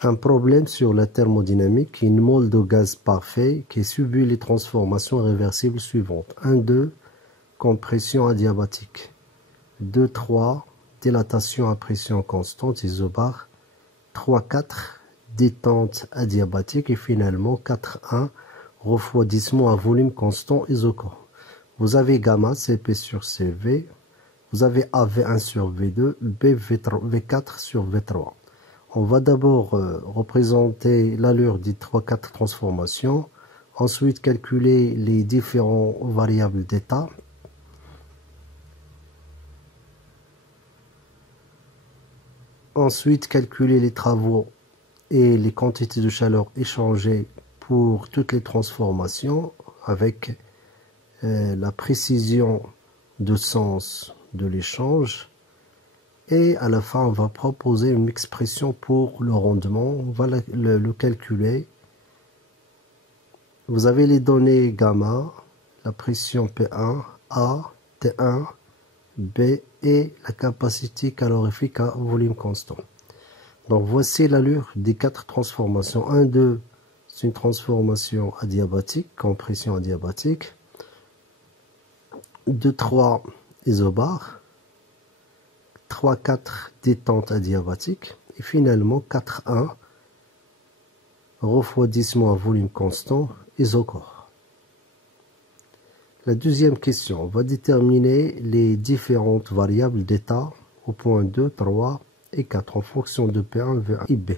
Un problème sur la thermodynamique, une mole de gaz parfait qui subit les transformations réversibles suivantes. 1, 2, compression adiabatique. 2, 3, dilatation à pression constante, isobar. 3, 4, détente adiabatique. Et finalement, 4, 1, refroidissement à volume constant, isocore. Vous avez gamma, Cp sur Cv. Vous avez A V1 sur V2, B V4 sur V3. On va d'abord représenter l'allure des 3-4 transformations. Ensuite, calculer les différentes variables d'état. Ensuite, calculer les travaux et les quantités de chaleur échangées pour toutes les transformations avec la précision de sens de l'échange. Et à la fin, on va proposer une expression pour le rendement. On va le calculer. Vous avez les données gamma, la pression P1, A, T1, B et la capacité calorifique à volume constant. Donc voici l'allure des 4 transformations. 1, 2, c'est une transformation adiabatique, compression adiabatique. 2, 3, isobar. 3, 4, détente adiabatique. Et finalement, 4, 1, refroidissement à volume constant, isocore. La deuxième question, on va déterminer les différentes variables d'état au point 2, 3 et 4 en fonction de P1, V1 et B.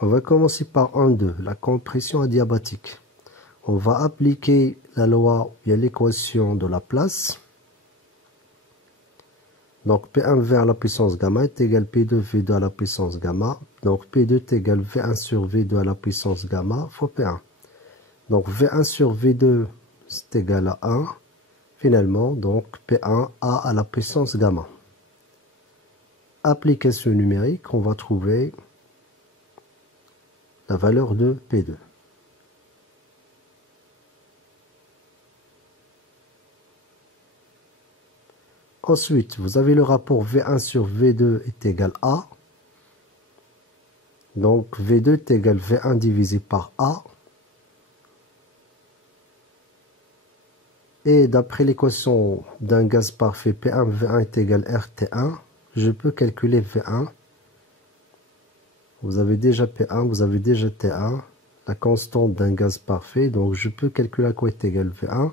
On va commencer par 1, 2, la compression adiabatique. On va appliquer la loi, il y a l'équation de Laplace. Donc P1V à la puissance gamma est égal à P2 V2 à la puissance gamma. Donc P2 est égal à V1 sur V2 à la puissance gamma fois P1. Donc V1 sur V2 c'est égal à 1. Finalement, donc P1 A à la puissance gamma. Application numérique, on va trouver la valeur de P2. Ensuite, vous avez le rapport V1 sur V2 est égal à A. Donc V2 est égal à V1 divisé par A. Et d'après l'équation d'un gaz parfait, P1, V1 est égal à RT1. Je peux calculer V1. Vous avez déjà P1, vous avez déjà T1, la constante d'un gaz parfait. Donc je peux calculer à quoi est égal V1.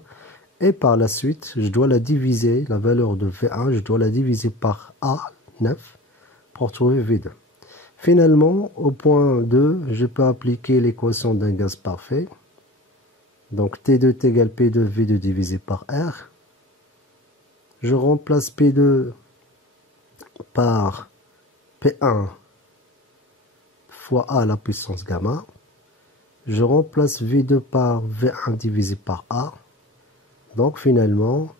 Et par la suite, je dois la diviser, la valeur de V1, je dois la diviser par A9 pour trouver V2. Finalement, au point 2, je peux appliquer l'équation d'un gaz parfait. Donc T2 est égal à P2, V2 divisé par R. Je remplace P2 par P1 fois A à la puissance gamma. Je remplace V2 par V1 divisé par A. Donc finalement,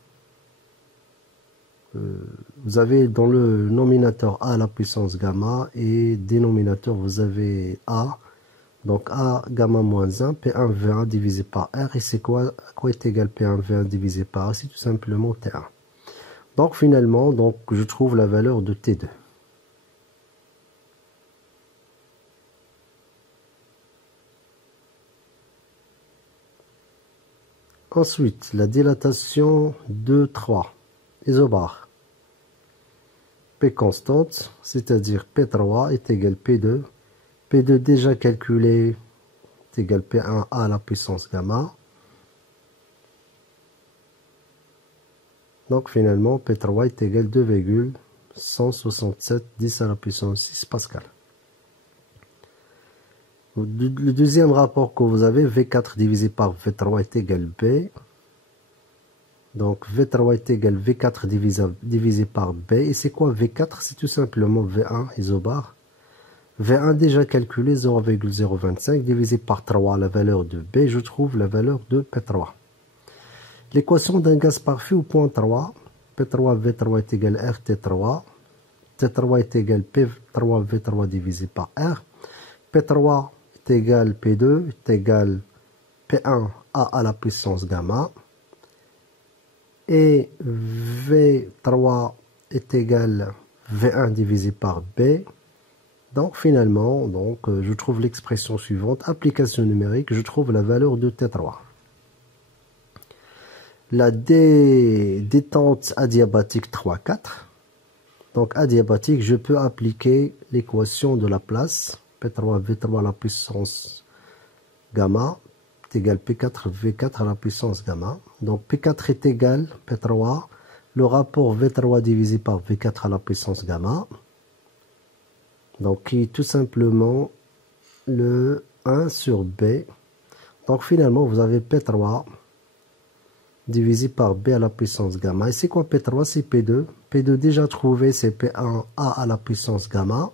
vous avez dans le nominateur A à la puissance gamma et dénominateur vous avez A. Donc A gamma moins 1, P1 V1 divisé par R. Et c'est quoi? À quoi est égal P1 V1 divisé par R? C'est tout simplement T1. Donc finalement, donc, je trouve la valeur de T2. Ensuite, la dilatation 2, 3, isobar. P constante, c'est-à-dire P3 est égal à P2. P2 déjà calculé est égal à P1 à la puissance gamma. Donc finalement, P3 est égal à 2,167 10 à la puissance 6 Pascal. Le deuxième rapport que vous avez, V4 divisé par V3 est égal à B. Donc V3 est égal à V4 divisé par B. Et c'est quoi V4? C'est tout simplement V1 isobar. V1 déjà calculé 0,025 divisé par 3, la valeur de B. Je trouve la valeur de P3. L'équation d'un gaz parfait au point 3. P3 V3 est égal à RT3. T3 est égal à P3 V3 divisé par R. P3 est égal à P2 est égal à P1 A à la puissance gamma. Et V3 est égal à V1 divisé par B. Donc finalement, je trouve l'expression suivante, application numérique, je trouve la valeur de T3. La détente adiabatique 3,4. Donc adiabatique, je peux appliquer l'équation de la place, P3 V3 à la puissance gamma est égal P4 V4 à la puissance gamma. Donc P4 est égal P3, le rapport V3 divisé par V4 à la puissance gamma. Donc qui est tout simplement le 1 sur B. Donc finalement vous avez P3 divisé par B à la puissance gamma. Et c'est quoi P3? C'est P2. P2 déjà trouvé, c'est P1 A à la puissance gamma.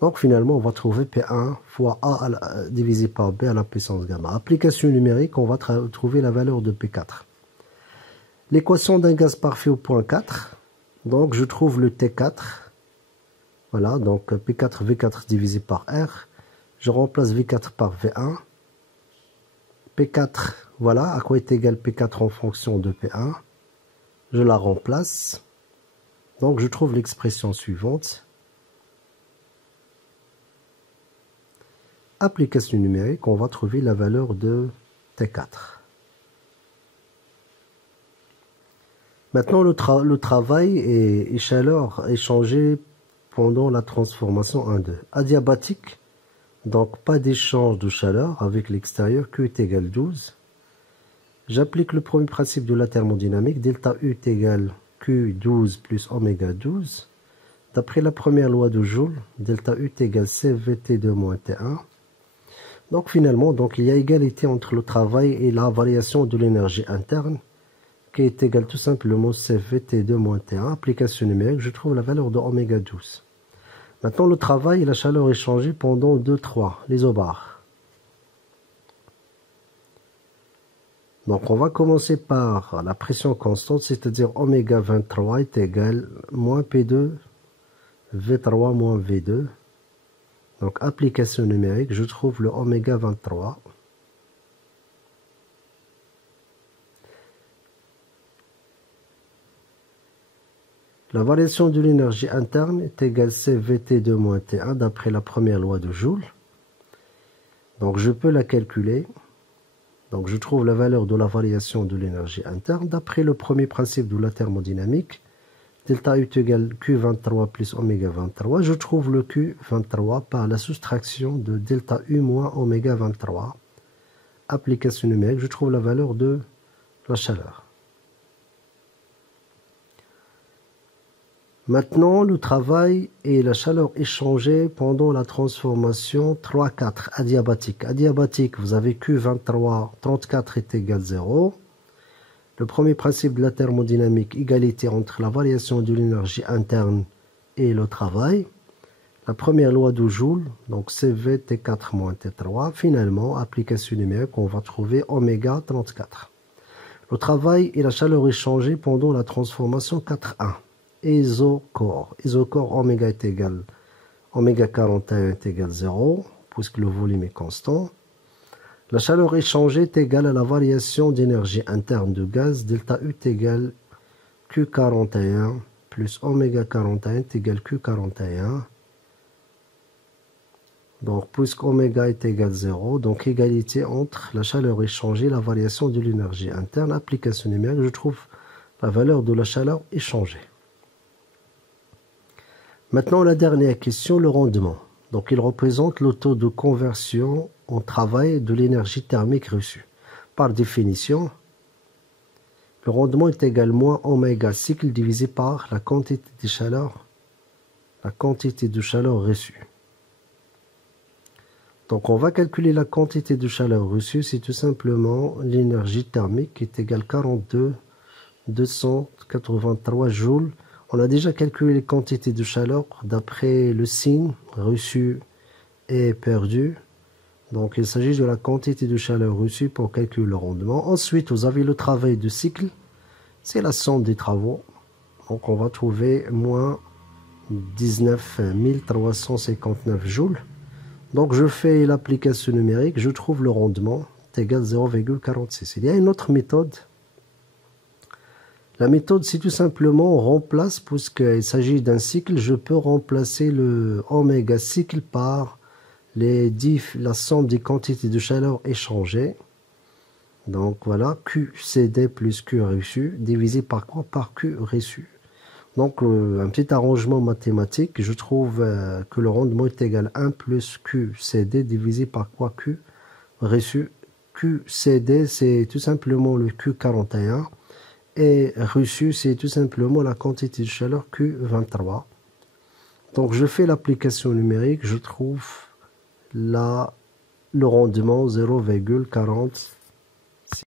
Donc finalement, on va trouver P1 fois A divisé par B à la puissance gamma. Application numérique, on va trouver la valeur de P4. L'équation d'un gaz parfait au point 4. Donc je trouve le T4. Voilà, donc P4, V4 divisé par R. Je remplace V4 par V1. P4, voilà, à quoi est égal P4 en fonction de P1. Je la remplace. Donc je trouve l'expression suivante. Application numérique, on va trouver la valeur de T4. Maintenant, le travail et chaleur échangés pendant la transformation 1,2. Adiabatique, donc pas d'échange de chaleur avec l'extérieur, Q est égal 12. J'applique le premier principe de la thermodynamique, delta U est égal Q12 plus oméga 12. D'après la première loi de Joule, delta U est égal CVT2 moins T1. Donc finalement, il y a égalité entre le travail et la variation de l'énergie interne, qui est égale tout simplement CVT2 moins T1. Application numérique, je trouve la valeur de oméga 12. Maintenant, le travail et la chaleur échangés pendant 2-3, l'isobare. Donc on va commencer par la pression constante, c'est-à-dire oméga 23 est égal moins P2, V3 moins V2. Donc application numérique, je trouve le oméga 23. La variation de l'énergie interne est égale CVT2 moins T1 d'après la première loi de Joule. Donc je peux la calculer. Donc je trouve la valeur de la variation de l'énergie interne d'après le premier principe de la thermodynamique. Delta U est égal Q23 plus oméga 23. Je trouve le Q23 par la soustraction de delta U moins oméga 23. Application numérique, je trouve la valeur de la chaleur. Maintenant, le travail et la chaleur échangés pendant la transformation 3,4 adiabatique. Adiabatique, vous avez Q23, 34 est égal 0. Le premier principe de la thermodynamique, égalité entre la variation de l'énergie interne et le travail. La première loi de Joule, donc CV T4 moins T3. Finalement, application numérique, on va trouver oméga 34. Le travail et la chaleur échangés pendant la transformation 4,1. Isocore. Isocore, oméga est égal, oméga 41 est égal 0, puisque le volume est constant. La chaleur échangée est égale à la variation d'énergie interne de gaz, delta U est égal Q41 plus oméga 41 est égal Q41. Donc, puisque oméga est égal 0, donc égalité entre la chaleur échangée et la variation de l'énergie interne. Application numérique, je trouve la valeur de la chaleur échangée. Maintenant, la dernière question, le rendement. Donc, il représente le taux de conversion en travail de l'énergie thermique reçue. Par définition, le rendement est égal moins oméga cycle divisé par la quantité de chaleur reçue. Donc, on va calculer la quantité de chaleur reçue. C'est tout simplement l'énergie thermique qui est égale 42,283 joules. On a déjà calculé les quantités de chaleur d'après le signe reçu et perdu. Donc, il s'agit de la quantité de chaleur reçue pour calculer le rendement. Ensuite, vous avez le travail de cycle. C'est la somme des travaux. Donc, on va trouver moins 19 359 joules. Donc, je fais l'application numérique. Je trouve le rendement est égal à 0,46. Il y a une autre méthode. La méthode, c'est tout simplement, on remplace, puisqu'il s'agit d'un cycle, je peux remplacer le oméga cycle par la somme des quantités de chaleur échangées. Donc voilà, QCD plus Q reçu, divisé par quoi? Par Q reçu. Donc un petit arrangement mathématique, je trouve que le rendement est égal à 1 plus QCD divisé par quoi? Q reçu. QCD, c'est tout simplement le Q41. Et reçu, c'est tout simplement la quantité de chaleur Q23. Donc je fais l'application numérique, je trouve le rendement 0,40